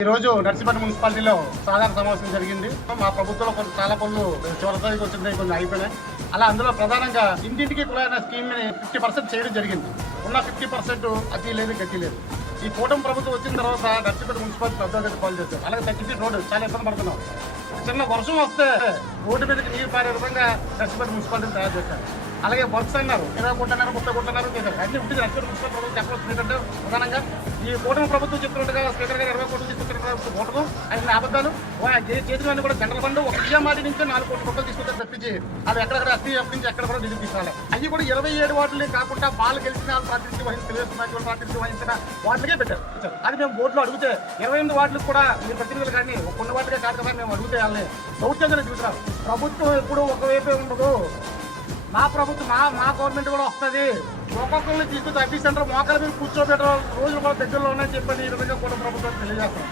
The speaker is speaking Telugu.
ఈ రోజు నర్సీపట్నం మున్సిపాలిటీలో సాధారణ సమావేశం జరిగింది. మా ప్రభుత్వంలో కొన్ని చాలా పనులు చివరి స్థాయికి వచ్చినాయి, కొన్ని అయిపోయినాయి. అలా అందులో ప్రధానంగా ఇంటింటికి కులాయిన స్కీమ్ని 50% చేయడం జరిగింది. ఉన్న 50% అతి లేదు గతి లేదు. ఈ కూటమి ప్రభుత్వం వచ్చిన తర్వాత నర్సీపట్నం మున్సిపాలిటీ పెద్ద పాలు చేశారు. అలాగే 30 ఫీట్ రోడ్డు చాలా ఇబ్బంది పడుతున్నాం. చిన్న వర్షం వస్తే రోడ్డు మీదకి నీరు పారే విధంగా నర్సీపట్నం మున్సిపాలిటీని తయారు చేశారు. అలాగే వర్క్స్ అన్నారు 20 కోట్లు అన్నారు, 30 కోట్లు అన్నారు చేశారు. అన్ని ఉంటుంది నర్సీపట్నం మున్సిపల్ ప్రభుత్వం చెప్పాల్సింది ఏంటంటే ప్రధానంగా ఈ కూటమి ప్రభుత్వం చెప్పినట్టుగా స్పీకర్ గారు 20 కోట్లు తీసుకుంటున్నారు ఓటకు ఆయన అబద్ధాలు. చేతులన్నీ కూడా జనరల్ ఫండ్ ఒక జిఎంఆర్డీ నుంచి 4 కోట్ల రూపాయలు తీసుకుంటారు తప్పించి అది ఎక్కడెక్కడ ఎస్పీఎఫ్ నుంచి ఎక్కడ కూడా నిధులు తీసుకోవాలి. అవి కూడా 27 వార్డులే కాకుండా వాళ్ళు గెలిచిన వాళ్ళు ప్రాతినిధ్యం వహించిన ప్రాతినిధ్యం వహించిన వార్డులకే పెట్టారు. అది మేము బోర్డులో అడిగితే 28 వార్డులకు కూడా మీరు ప్రతినిధులు కానీ కొన్ని వార్డులకే కాదు కదా మేము అడిగితే వాళ్ళని దౌర్జన్యాలు చూస్తున్నారు. ప్రభుత్వం ఎప్పుడు ఒకవైపే ఉండదు. మా ప్రభుత్వం మా గవర్నమెంట్ కూడా వస్తుంది. ఒక్కొక్కరిని తీసుకొచ్చి అడ్డీ సెంటర్ మోకాల మీద కూర్చోబెట్టడం రోజులు కూడా దగ్గరలో ఉన్నాయని చెప్పని ఈ విధంగా కూడా ప్రభుత్వం తెలియజేస్తాం.